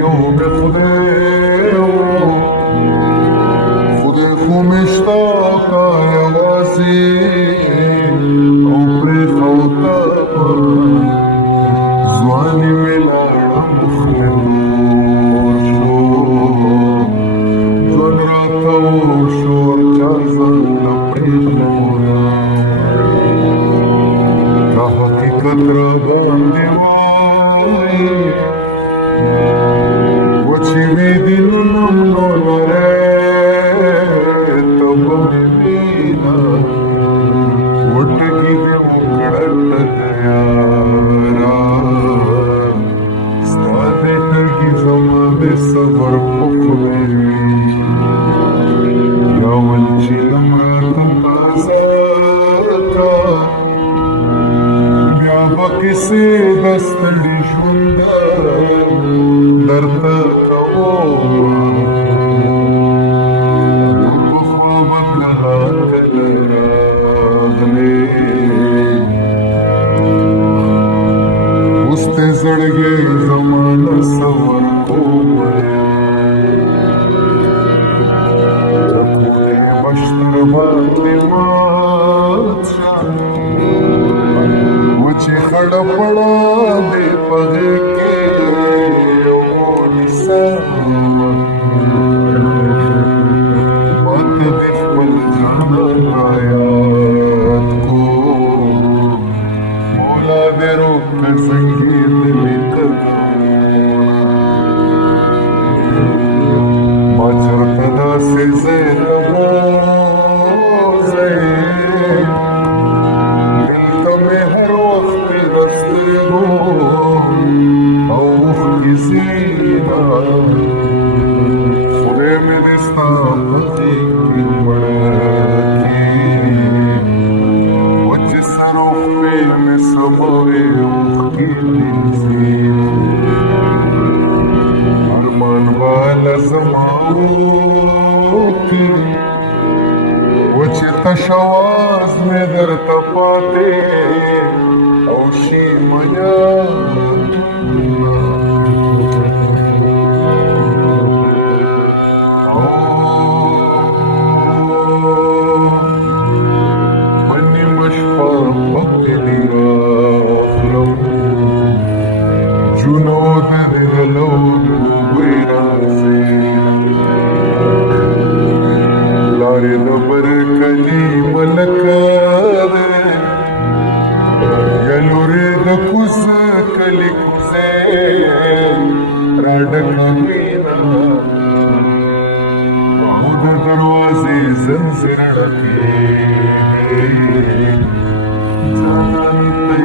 یو به خدای خو مشتاق یوازې او پرېښوده ځواني مې لاړه مخمور شو ژوند راته وشو چا ځان نه پرېښوده دا حقیقت راباندې وچې وې دلونه مو لرې ته به مې وینه وټکي دې وکړله د یاره ستا دې ټکي زما د صبر په خدای وي یا ول چې لم راته تازه کړه بیا به کیسې د ستړي ژونده درته کوم په خوا بدله راغلې اوس ته زړګی زما نه څه ورکوم ټکولی مشتر باندې مات شه وچې خړه پړه دې په غېږ کې ونیسه ماته دې خپل جانان رایاد کو مولا دې روح ته زنګېدلې قدمونه ما چېرته داسې ځای ته بوځئ دلته مې هر وخت رسېدو او اوښکې ځینه خدای مې دې ستا په غېږ کې مړه کړي وچې سروپې مې سبوې اوښکې وینځي ارمان باله زما وکړي وچې تش اواز مې درته پاتې او شي ونیمه شپه پکې دې راخلم جونو د دې د لوګو بوی راځي لارې د برکلي ملکه ده یا لورې د کوڅه کلي کوڅې راډکه وینه او د دروازې زنځیر ډکې جانانې ته